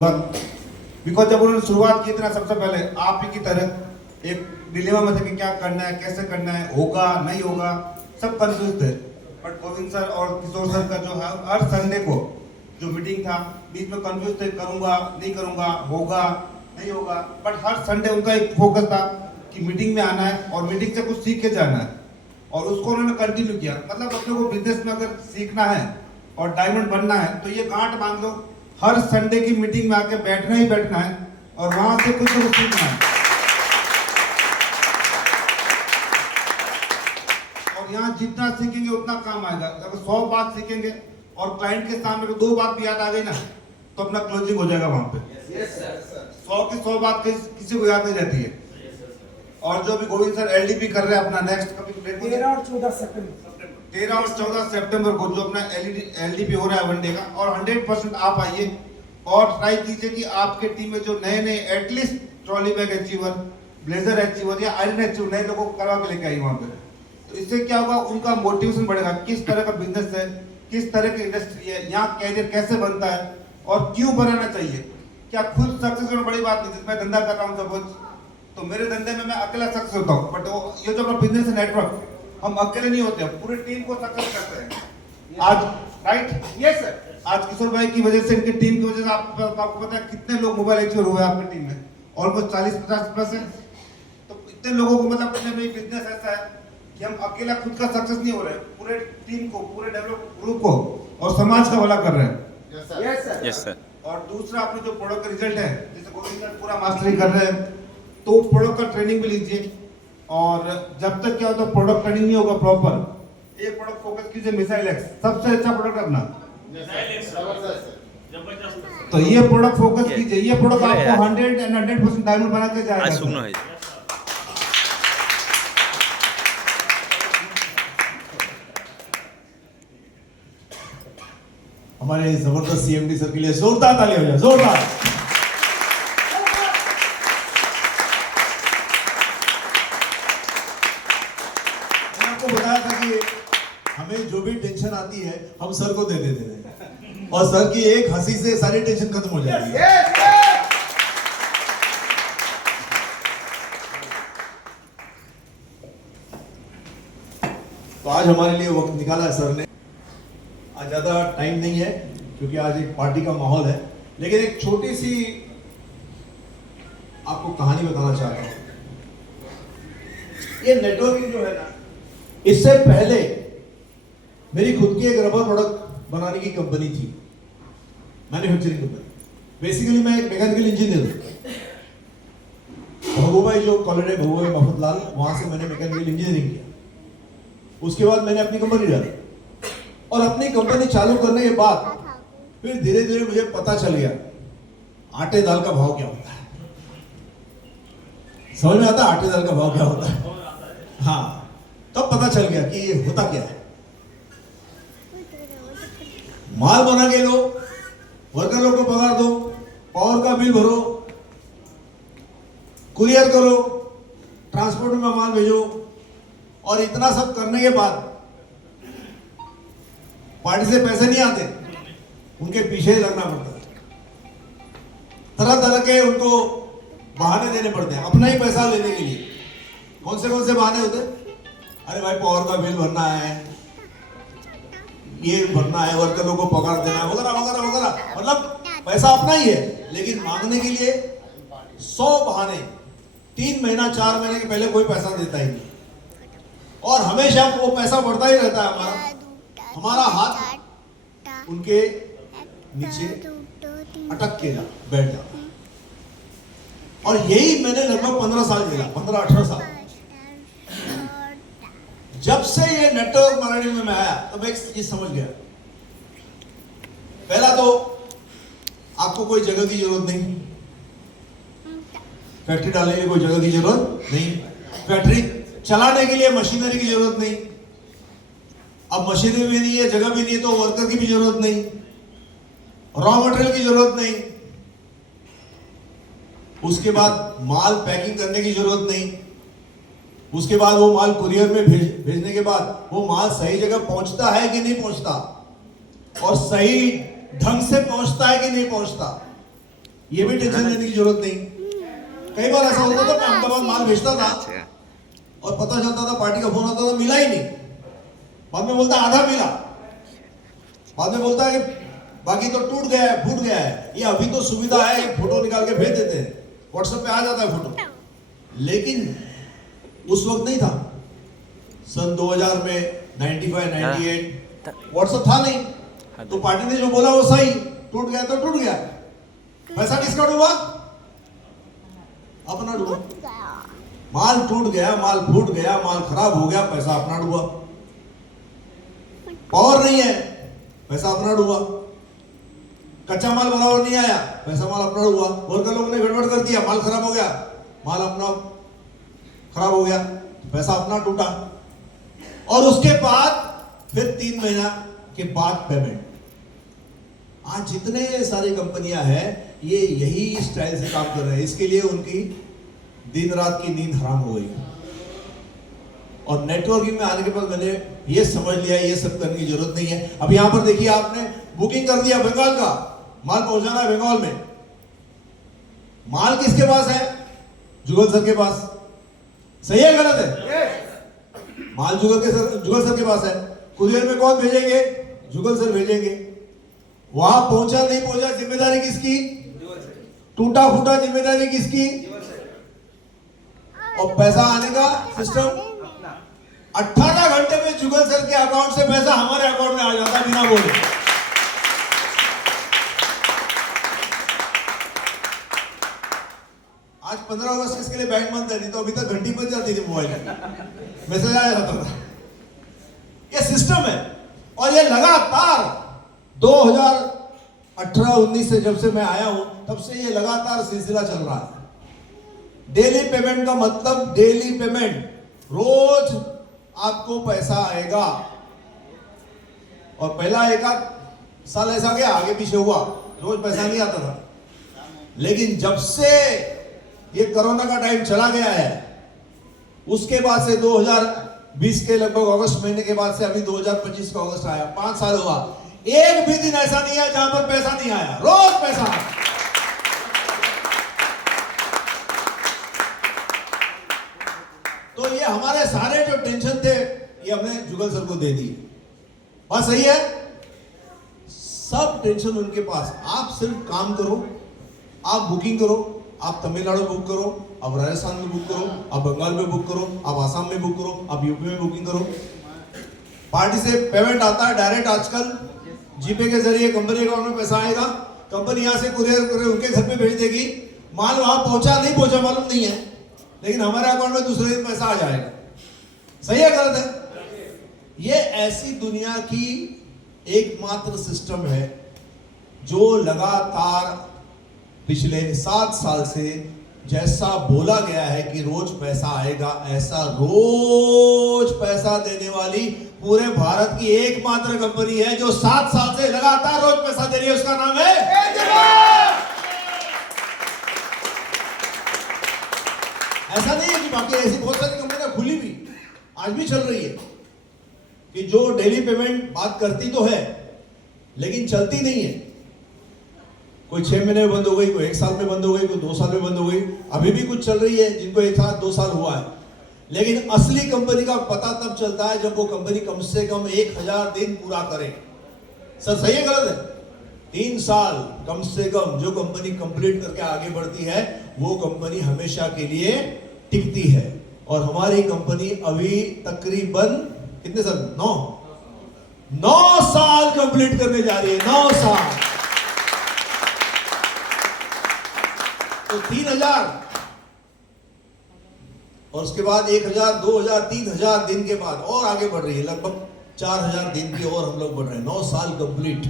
Because जब उन्होंने शुरुआत की थी ना, सबसे पहले आप ही की तरह एक डिलेमा में थे कि क्या करना है, कैसे करना है, होगा नहीं होगा, सब कंफ्यूज थे। बट गोविंद सर और किशोर सर का जो है, हर संडे को जो मीटिंग था, बीच में कंफ्यूज थे, करूंगा नहीं करूंगा, होगा नहीं होगा, बट हर संडे उनका एक फोकस था कि मीटिंग में आना है और मीटिंग से कुछ सीख के जाना है, और उसको उन्होंने कंटिन्यू किया। मतलब अपने को बिजनेस में अगर सीखना है और डायमंड बनना है तो ये गांठ बांध लो, हर संडे की मीटिंग में आके बैठना ही बैठना है और वहां से कुछ ना कुछ सीखना है। और यहाँ जितना सीखेंगे उतना काम आएगा। अगर 100 बात सीखेंगे और क्लाइंट के सामने 2 बात भी याद आ गई ना, तो अपना क्लोजिंग हो जाएगा वहां पे। 100 की 100 बात किसी को याद नहीं रहती है। और जो भी गोविंद सर एलडीपी कर रहे हैं अपना नेक्स्ट कभी 13 और 14 सितंबर 13 और 14 सितंबर को जो अपना एलडीपी हो रहा है वनडे का, और 100% आप आइए और ट्राई कीजिए कि आपके टीम में जो नए नए at least trolley bag achiever, blazer achiever या आयरन अचीवर नए लोगों को करवा के लेके आइए वहां पे। तो इससे क्या होगा, उनका मोटिवेशन बढ़ेगा, किस तरह का बिजनेस है, किस तरह की इंडस्ट्री है, यहाँ कैरियर कैसे बनता है और क्यों बनाना चाहिए। क्या खुद सक्सेस होना बड़ी बात नहीं। मैं धंधा कर रहा हूँ सपोज, तो मेरे धंधे में मैं अकेला सक्सेस होता हूँ, बट वो ये जो अपना बिजनेस है नेटवर्क, हम अकेले नहीं होते, पूरे टीम को सक्सेस करते हैं। आज राइट, यस सर, आज किशोर भाई की वजह से, इनकी टीम की वजह से आपको पता है कितने लोग मोबाइल अचीवर हुए आपकी टीम में, ऑलमोस्ट 40-50%। तो इतने लोगों को मतलब अपने में बिजनेस ऐसा है कि हम अकेला खुद का सक्सेस नहीं हो रहे, पूरे टीम को, पूरे डेवलप ग्रुप को और समाज का भला कर रहे हैं। Yes sir. और दूसरा, अपने जो प्रोडक्ट का रिजल्ट है, जैसे गोविंद सर पूरा मास्टरी कर रहे हैं, तो प्रोडक्ट का ट्रेनिंग भी लीजिए। और जब तक क्या होता है प्रोडक्ट ट्रेनिंग नहीं होगा प्रॉपर, एक प्रोडक्ट फोकस कीजिए, मिसाइल एक्स सबसे अच्छा प्रोडक्ट अपना, तो ये प्रोडक्ट फोकस कीजिए। ये प्रोडक्ट आपको 100% डायमंड बना के जाएगा। हमारे जबरदस्त सीएमडी सर के लिए जोरदार ताली हो जाए, जोरदार। मैंने आपको बताया था कि हमें जो भी टेंशन आती है हम सर को दे देते हैं और सर की एक हंसी से सारी टेंशन खत्म हो जाती है। तो आज हमारे लिए वक्त निकाला है सर ने। आज ज़्यादा टाइम नहीं है क्योंकि आज एक पार्टी का माहौल है, लेकिन एक छोटी सी आपको कहानी बताना चाहता हूँ। ये नेटवर्किंग जो है ना, इससे पहले मेरी खुद की एक रबर प्रोडक्ट बनाने की कंपनी थी, मैन्युफैक्चरिंग कंपनी। बेसिकली मैं एक मैकेनिकल इंजीनियर हूँ। भगुभाई जो कॉलेज है, भगुभाई मफतलाल, वहां से मैंने मैकेनिकल इंजीनियरिंग किया। उसके बाद मैंने अपनी कंपनी डाली और अपनी कंपनी चालू करने के बाद फिर धीरे धीरे मुझे पता चल गया आटे दाल का भाव क्या होता है। समझ में आता है आटे दाल का भाव क्या होता है? हाँ, तब पता चल गया कि ये होता क्या है। माल बना के लो, वर्करों को पगार दो, पावर का बिल भरो, कुरियर करो, ट्रांसपोर्ट में माल भेजो, और इतना सब करने के बाद पार्टी से पैसे नहीं आते, उनके पीछे ही लगना पड़ता है। तरह तरह के उनको बहाने देने पड़ते हैं अपना ही पैसा लेने के लिए। कौन से बहाने होते हैं? अरे भाई पावर का बिल भरना है, ये भरना है, वर्करों को पगार देना है, वगैरह वगैरह वगैरह। मतलब पैसा अपना ही है लेकिन मांगने के लिए 100 बहाने। 3 महीना 4 महीने के पहले कोई पैसा देता ही नहीं, और हमेशा वो पैसा बढ़ता ही रहता है। हमारा हाथ उनके नीचे अटक के बैठ जाता। और यही मैंने लगभग 15 साल झेला, 15-18 साल। जब से ये नेटवर्क मार्केटिंग में मैं आया तो मैं एक चीज समझ गया। पहला तो आपको कोई जगह की जरूरत नहीं, फैक्ट्री डालने के लिए कोई जगह की जरूरत नहीं, फैक्ट्री चलाने के लिए मशीनरी की जरूरत नहीं। अब मशीनरी भी नहीं है, जगह भी नहीं है, तो वर्कर की भी जरूरत नहीं, रॉ मटेरियल की जरूरत नहीं, उसके बाद माल पैकिंग करने की जरूरत नहीं, उसके बाद वो माल कुरियर में भेजने के बाद वो माल सही जगह पहुंचता है कि नहीं पहुंचता, और सही ढंग से पहुंचता है कि नहीं पहुंचता, ये भी टेंशन लेने की जरूरत नहीं। कई बार ऐसा होता था, मैं अहमदाबाद माल भेजता था और पता चलता था पार्टी का फोन आता था, मिला ही नहीं। बाद में बोलता आधा मिला, बाद में बोलता है कि बाकी तो टूट गया है, फूट गया है। ये अभी तो सुविधा है, फोटो निकाल के भेज देते हैं, व्हाट्सएप पे आ जाता है फोटो। लेकिन उस वक्त नहीं था, सन 2000 में 95, 98 व्हाट्सएप था नहीं, तो पार्टी ने जो बोला वो सही, टूट गया तो टूट गया। पैसा किसका डूबा? अपना डूबा। माल टूट गया, माल फूट गया, माल खराब हो गया, पैसा अपना डूबा। पावर नहीं है, पैसा अपना डूबा। कच्चा माल बराबर नहीं आया, पैसा माल अपना डूबा। वर्कर लोगों ने गड़बड़ कर दिया, माल खराब हो गया, माल अपना खराब हो गया, पैसा अपना टूटा। और उसके बाद फिर 3 महीना के बाद पेमेंट। आज जितने सारी कंपनियां हैं ये यही स्टाइल से काम कर रहे हैं। इसके लिए उनकी दिन रात की नींद हराम हो गई। और नेटवर्किंग में आने के बाद मैंने ये समझ लिया ये सब करने की जरूरत नहीं है। अब यहां पर देखिए, आपने बुकिंग कर दिया बंगाल का, माल पहुंचाना है बंगाल में। माल किसके पास है? जुगल सर के पास। सही है गलत है? माल जुगल सर के पास है। कुरियर में कौन भेजेंगे? जुगल सर भेजेंगे। वहां पहुंचा नहीं पहुंचा जिम्मेदारी किसकी? टूटा फूटा जिम्मेदारी किसकी? और पैसा आने का सिस्टम 18 घंटे में जुगल सर के अकाउंट से पैसा हमारे अकाउंट में आ जाता बिना बोले। आज 15 अगस्त इसके लिए बैंक बंद है, नहीं तो अभी तक घंटी बज जाती थी, मोबाइल में मैसेज आ जाता था। ये सिस्टम है और ये लगातार 2018-19 से जब से मैं आया हूं तब से ये लगातार सिलसिला चल रहा है। डेली पेमेंट का मतलब डेली पेमेंट, रोज आपको पैसा आएगा। और पहला एक आध साल ऐसा गया, आगे पीछे हुआ, रोज पैसा नहीं आता था। लेकिन जब से ये कोरोना का टाइम चला गया है, उसके बाद से 2020 के लगभग अगस्त महीने के बाद से अभी 2025 का अगस्त आया, 5 साल हुआ, एक भी दिन ऐसा नहीं है जहां पर पैसा नहीं आया। रोज पैसा आया। तो ये हमारे सारे जो टेंशन थे ये हमने जुगल सर को दे दिए। बात सही है? सब टेंशन उनके पास। आप सिर्फ काम करो, आप बुकिंग करो, आप तमिलनाडु बुक करो, आप राजस्थान में बुक करो, आप बंगाल में बुक करो, आप आसाम में बुक करो, आप यूपी में बुकिंग करो। पार्टी से पेमेंट आता है डायरेक्ट, आजकल जीपे के जरिए कंपनी अकाउंट में पैसा आएगा। कंपनी यहां से कुरियर करके उनके घर पे भेज देगी। माल वहां पहुंचा नहीं पहुंचा मालूम नहीं है, लेकिन हमारे अकाउंट में दूसरे दिन पैसा आ जाएगा। सही है गलत है? ये ऐसी दुनिया की एकमात्र सिस्टम है जो लगातार पिछले 7 साल से जैसा बोला गया है कि रोज पैसा आएगा, ऐसा रोज पैसा देने वाली पूरे भारत की एकमात्र कंपनी है जो 7 साल से लगातार रोज पैसा दे रही है। उसका नाम है ऐसा नहीं है कि बाकी ऐसी बहुत सारी कंपनियां खुली भी आज भी चल रही है कि जो डेली पेमेंट बात करती तो है लेकिन चलती नहीं है। कोई 6 महीने में बंद हो गई, कोई 1 साल में बंद हो गई, कोई 2 साल में बंद हो गई। अभी भी कुछ चल रही है जिनको 1 साल 2 साल हुआ है। लेकिन असली कंपनी का पता तब चलता है जब वो कंपनी कम से कम 1000 दिन पूरा करे। सर सही है गलत है? 3 साल कम से कम जो कंपनी कंप्लीट करके आगे बढ़ती है वो कंपनी हमेशा के लिए टिकती है। और हमारी कंपनी अभी तकरीबन कितने साल? 9 साल कंप्लीट करने जा रही है। 9 साल। तो 3000 और उसके बाद 1000, 2000, 3000 दिन के बाद और आगे बढ़ रही है। लगभग 4000 दिन की और हम लोग बढ़ रहे हैं। 9 साल कंप्लीट।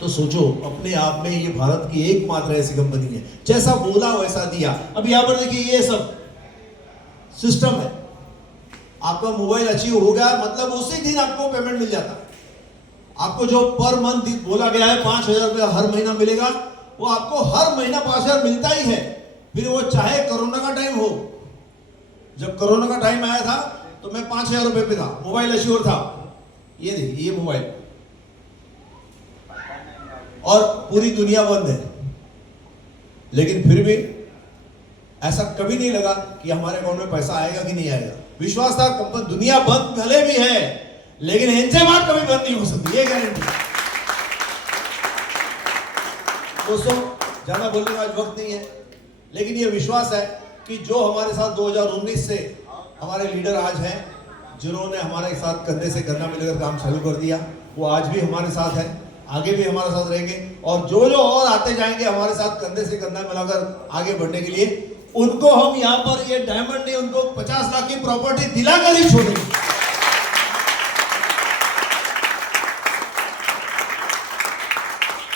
तो सोचो अपने आप में ये भारत की एकमात्र ऐसी कंपनी है, जैसा बोला वैसा दिया। अब यहां पर देखिए ये सब सिस्टम है। आपका मोबाइल अचीव हो गया मतलब उसी दिन आपको पेमेंट मिल जाता है। आपको जो पर मंथ बोला गया है 5000 रुपया हर महीना मिलेगा, वो आपको हर महीना 5000 मिलता ही है। फिर वो चाहे कोरोना का टाइम हो। जब कोरोना का टाइम आया था तो मैं 5000 रुपए पे था, मोबाइल अश्योर था। ये देखिए ये मोबाइल और पूरी दुनिया बंद है, लेकिन फिर भी ऐसा कभी नहीं लगा कि हमारे अकाउंट में पैसा आएगा कि नहीं आएगा। विश्वास था दुनिया बंद भले भी है, लेकिन इनसे बात कभी बंद नहीं हो सकती, ये गारंटी। दोस्तों, ज्यादा बोलने का आज वक्त नहीं है, लेकिन ये विश्वास है कि जो हमारे साथ 2019 से हमारे लीडर आज हैं, जिन्होंने हमारे साथ कंधे से कंधा मिलकर काम चालू कर दिया, वो आज भी हमारे साथ है, आगे भी हमारे साथ रहेंगे। और जो जो और आते जाएंगे हमारे साथ कंधे से कंधा मिलाकर आगे बढ़ने के लिए, उनको हम यहाँ पर ये डायमंड नहीं, उनको 50 लाख की प्रॉपर्टी दिलाकर ही छोड़ेंगे।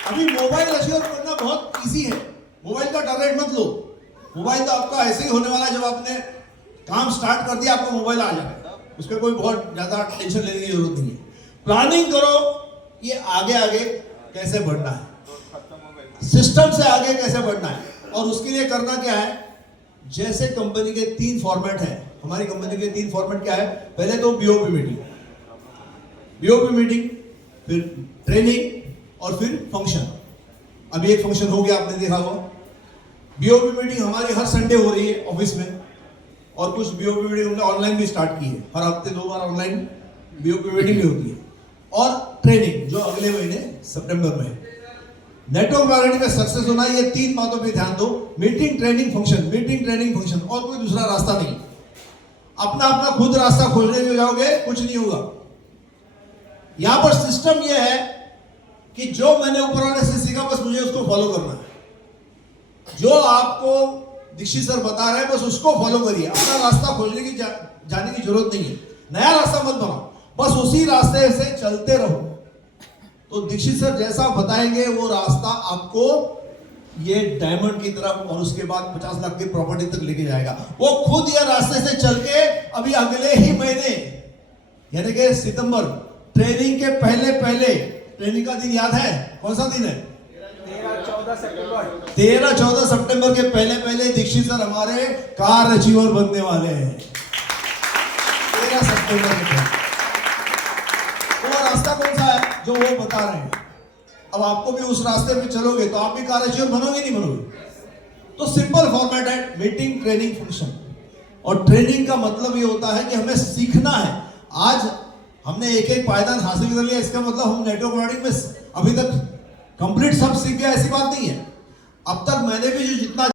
अभी मोबाइल अश्योर करना बहुत इजी है, मोबाइल का टारगेट मत लो। मोबाइल तो आपका ऐसे ही होने वाला है, जब आपने काम स्टार्ट कर दिया आपको मोबाइल आ जाएगा, उसमें कोई बहुत ज्यादा टेंशन लेने की जरूरत नहीं है। प्लानिंग करो, ये आगे आगे कैसे बढ़ना है, सिस्टम से आगे कैसे बढ़ना है, और उसके लिए करना क्या है। जैसे कंपनी के 3 फॉर्मेट हैं, हमारी कंपनी के 3 फॉर्मेट क्या है। पहले तो बीओपी मीटिंग, फिर ट्रेनिंग और फिर फंक्शन। अभी एक फंक्शन हो गया, आपने देखा होगा। बीओपी मीटिंग हमारी हर संडे हो रही है ऑफिस में, और कुछ बीओपी मीटिंग हमने ऑनलाइन भी स्टार्ट की है, हर हफ्ते 2 बार ऑनलाइन बीओपी मीटिंग भी होती है। और ट्रेनिंग जो अगले महीने सितंबर में है। नेटवर्क मार्केटिंग में सक्सेस होना, ये 3 बातों पे ध्यान दो। मीटिंग ट्रेनिंग फंक्शन, और कोई दूसरा रास्ता नहीं। अपना खुद रास्ता खोजने में जाओगे कुछ नहीं होगा। यहां पर सिस्टम यह है कि जो मैंने ऊपर वाले से सीखा बस मुझे उसको फॉलो करना है। जो आपको दीक्षित सर बता रहे हैं बस उसको फॉलो करिए। अपना रास्ता खोजने की जाने की जरूरत नहीं है, नया रास्ता मत बनाओ, बस उसी रास्ते से चलते रहो। तो दीक्षित सर जैसा बताएंगे वो रास्ता आपको ये डायमंड की तरफ और उसके बाद 50 लाख की प्रॉपर्टी तक लेके जाएगा। वो खुद ये रास्ते से चल के अभी अगले ही महीने यानी कि सितंबर, ट्रेनिंग के पहले ट्रेनिंग का दिन याद है? कौन सा दिन है? 13-14 सितंबर के पहले दीक्षित सर हमारे कार अचीवर बनने वाले हैं। 13 सितंबर के पहले। वो रास्ता कौन सा है जो वो बता रहे हैं। अब आपको भी उस रास्ते पे चलोगे तो आप भी कार अचीवर बनोगे नहीं बनोगे? तो सिंपल फॉर्मेट है, मीटिंग ट्रेनिंग फंक्शन। और ट्रेनिंग का मतलब ये होता है कि हमें सीखना है। आज हमने एक पायदान हासिल कर लिया, इसका मतलब हम नेटवर्क मार्केटिंग में अभी तक कंप्लीट सब सीख गया, ऐसी बात नहीं है। अब तक मैंने भी जो जितना